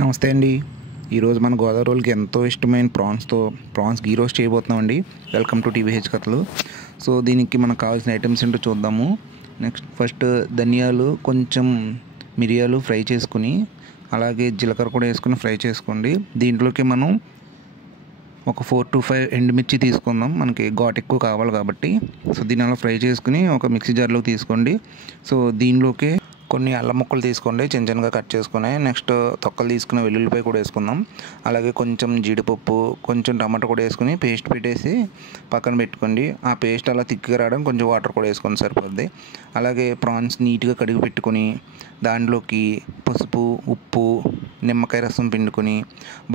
నమస్తే అండి. ఈరోజు మన గోదావరి వాళ్ళకి ఎంతో ఇష్టమైన ప్రాన్స్ గీ రోస్ట్ చేయబోతున్నామండి. వెల్కమ్ టు టీవీహెచ్ కథలు. సో దీనికి మనకు కావాల్సిన ఐటమ్స్ ఏంటో చూద్దాము. ఫస్ట్ ధనియాలు, కొంచెం మిరియాలు ఫ్రై చేసుకుని, అలాగే జీలకర్ర కూడా వేసుకుని ఫ్రై చేసుకోండి. దీంట్లోకి మనం ఒక 4 to 5 ఎండుమిర్చి తీసుకుందాం, మనకి ఘాట్ ఎక్కువ కావాలి కాబట్టి. సో దీన్ని అలా ఫ్రై చేసుకుని ఒక మిక్సీ జార్లోకి తీసుకోండి. సో దీనిలోకి కొన్ని అల్లం ముక్కలు తీసుకోండి, చిన్న చిన్నగా కట్ చేసుకుని. నెక్స్ట్ తొక్కలు తీసుకుని వెల్లుల్లిపాయ కూడా వేసుకుందాం. అలాగే కొంచెం జీడిపప్పు, కొంచెం టమాటా కూడా వేసుకుని పేస్ట్ పెట్టేసి పక్కన పెట్టుకోండి. ఆ పేస్ట్ అలా తిక్కుగా రావడం కొంచెం వాటర్ కూడా వేసుకొని సరిపోద్ది. అలాగే ప్రాన్స్ నీట్గా కడిగి పెట్టుకొని దాంట్లోకి పసుపు, ఉప్పు, నిమ్మకాయ రసం పిండుకొని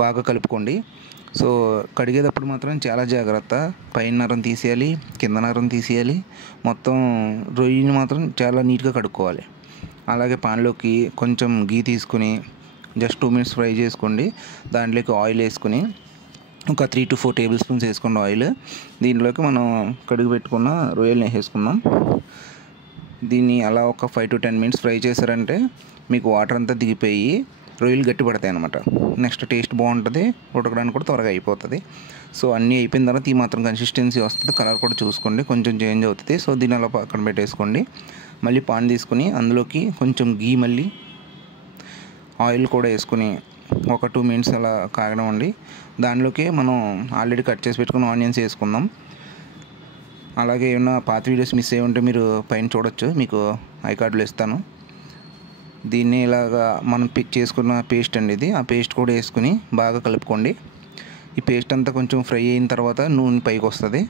బాగా కలుపుకోండి. సో కడిగేటప్పుడు మాత్రం చాలా జాగ్రత్త, పైన నరం తీసేయాలి, కింద నరం తీసేయాలి. మొత్తం రొయ్యని మాత్రం చాలా నీట్గా కడుక్కోవాలి. అలాగే పాన్లోకి కొంచెం గీ తీసుకుని జస్ట్ 2 minutes ఫ్రై చేసుకోండి. దాంట్లోకి ఆయిల్ వేసుకుని ఒక 3 to 4 tablespoons వేసుకోండి ఆయిల్. దీంట్లోకి మనం కడిగి పెట్టుకున్న రొయ్యల్ని వేసుకుందాం. దీన్ని అలా ఒక 5 to 10 minutes ఫ్రై చేశారంటే మీకు వాటర్ అంతా దిగిపోయి రొయ్యలు గట్టి పడతాయి అన్నమాట. నెక్స్ట్ టేస్ట్ బాగుంటుంది, ఉడకడానికి కూడా త్వరగా అయిపోతుంది. సో అన్నీ అయిపోయిన తర్వాత ఈ మాత్రం కన్సిస్టెన్సీ వస్తుంది. కలర్ కూడా చూసుకోండి, కొంచెం చేంజ్ అవుతుంది. సో దీన్ని అలా పక్కన పెట్టేసుకోండి. మళ్ళీ పాన్ తీసుకుని అందులోకి కొంచెం గీ, మళ్ళీ ఆయిల్ కూడా వేసుకుని ఒక 2 minutes అలా కాగనివ్వండి. దానిలోకి మనం ఆల్రెడీ కట్ చేసి పెట్టుకున్న ఆనియన్స్ వేసుకుందాం. అలాగే ఏమైనా పాత వీడియోస్ మిస్ అయ్యి ఉంటే మీరు పైన చూడొచ్చు, మీకు ఐకార్డులు ఇస్తాను. దీన్ని ఇలాగా మనం పిక్ చేసుకున్న పేస్ట్ అండి ఇది. ఆ పేస్ట్ కూడా వేసుకుని బాగా కలుపుకోండి. ఈ పేస్ట్ అంతా కొంచెం ఫ్రై అయిన తర్వాత నూనె పైకి వస్తుంది.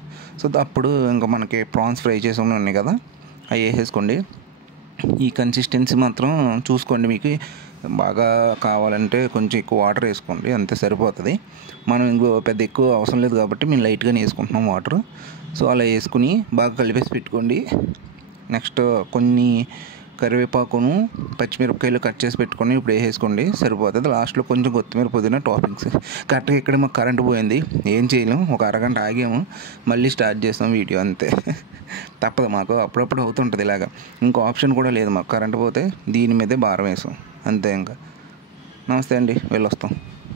సో అప్పుడు ఇంకా మనకి ప్రాన్స్ ఫ్రై చేసి ఉన్నాయి కదా, అవి వేసేసుకోండి. ఈ కన్సిస్టెన్సీ మాత్రం చూసుకోండి, మీకు బాగా కావాలంటే కొంచెం ఎక్కువ వాటర్ వేసుకోండి, అంతే సరిపోతుంది. మనం ఇంకో పెద్ద ఎక్కువ అవసరం లేదు కాబట్టి మేము లైట్గానే వేసుకుంటున్నాం వాటర్. సో అలా వేసుకుని బాగా కలిపేసి పెట్టుకోండి. నెక్స్ట్ కొన్ని కరివేపాకును, పచ్చిమిరపకాయలు కట్ చేసి పెట్టుకొని ఇప్పుడు వేసేసుకోండి, సరిపోతుంది. లాస్ట్లో కొంచెం కొత్తిమీర, పుదీనా టాపింగ్స్. కరెక్ట్గా ఇక్కడ మాకు కరెంట్ పోయింది, ఏం చేయలేము. ఒక అరగంట ఆగాము, మళ్ళీ స్టార్ట్ చేస్తాం వీడియో, అంతే. తప్పదు, మాకు అప్పుడప్పుడు అవుతుంటుంది ఇలాగా. ఇంకో ఆప్షన్ కూడా లేదు మాకు. కరెంట్ పోతే దీని మీదే భారం వేసాం, అంతే. ఇంకా నమస్తే అండి, వెళ్ళొస్తాం.